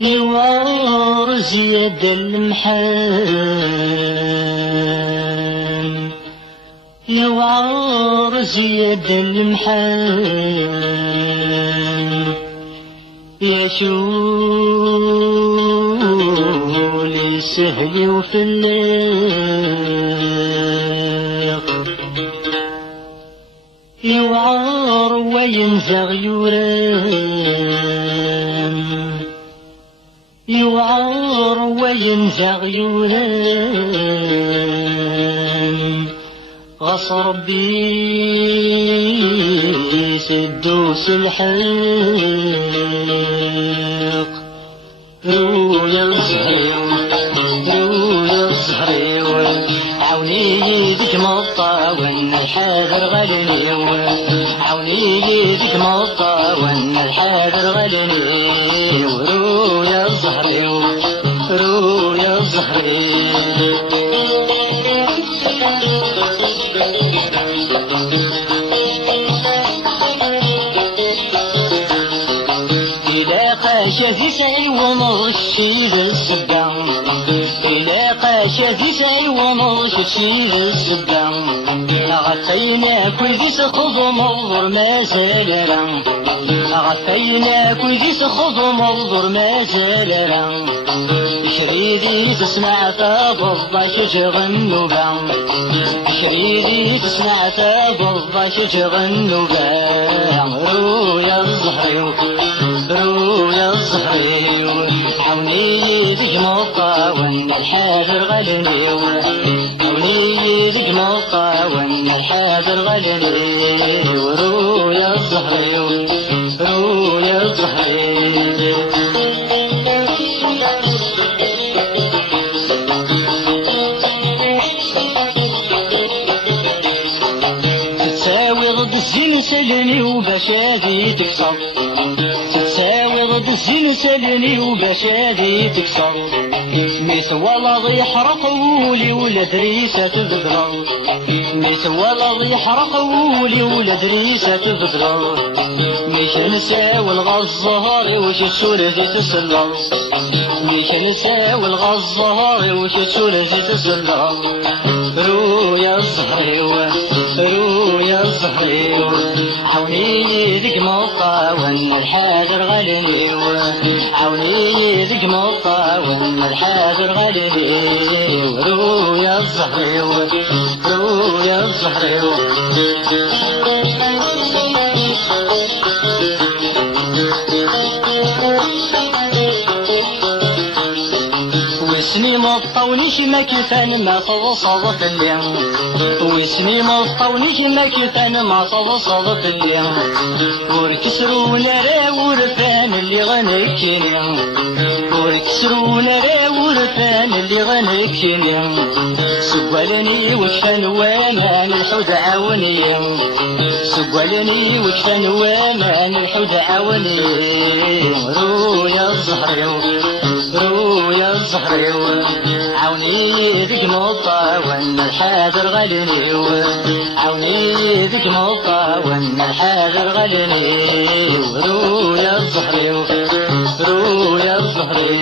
يوار زياد المحن، يوار زياد المحن، يا شولي سهلي وفلاق، يوعار وينزغ يورام، يوعار وينزغ يورام، غص ربي سدوس الحق، رويا الصهيو رويا الصهيو، عوني يدك مطاون الحاضر غلنيو، عوني يدك مطاون الحاضر غلنيو، رويا الصهيو رويا الصهيو. شافي سعي ومرشي بالسبان، إلا قاشافي سعي ومرشي بالسبان، غطينا كل سخض مضر ما زال، غطينا كل سخض مضر ما زال، شريدي تسمع تبض شجر النبان، شريدي تسمع تبض شجر النبان، رويا الزهري رويا الزهري، عوني يدك مطاون الحاضر غلنيو، عوني يدك مطاون الحاضر غلنيو، رويا الزهري رويا الزهري. تساوي ضد الزين سلني وباش هادي تكسر، تساوي ضد الزين سلني وباش هادي تكسر، ميت ولد يحرق ولي ولا دريسة تبدل، ميت ولد يحرق ولي ولا دريسة تبدل، ميش نساوي الغزار وش تسولف تسلل، ميش نساوي الغزار وش تسولف تسلل، رويا الزهري رويا الزهري، عوني يدك مطاون الحاضر غلنيو، عوني يدك مطاون الحاضر غلنيو، رويا الزهري رويا الزهري. واسمي مطونيش ما كيفان ما توصل في الليل، واسمي مطونيش ما كيفان ما توصل في الليل، وركسرونا راه ورفان اللي غنكيني، وركسرونا راه ورفان اللي غنكيني، سوالني وكفان وامان الحوت عاوني، سوالني وكفان وامان الحوت عاوني، رويا الزهري رويا الزهري، عوني يدك مطاون الحاضر غلنيو، عوني يدك مطاون الحاضر غلنيو، رويا الزهري رويا الزهري.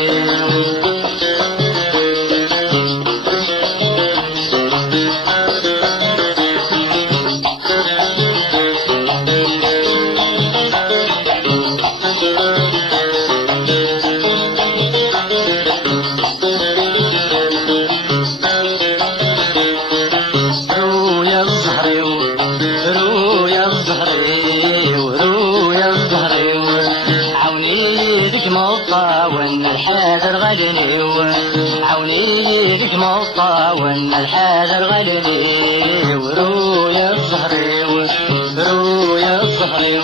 مطاون الحاضر غلنيو، عوني يدك مطاون الحاضر غلنيو، رويا الزهري رويا الزهري.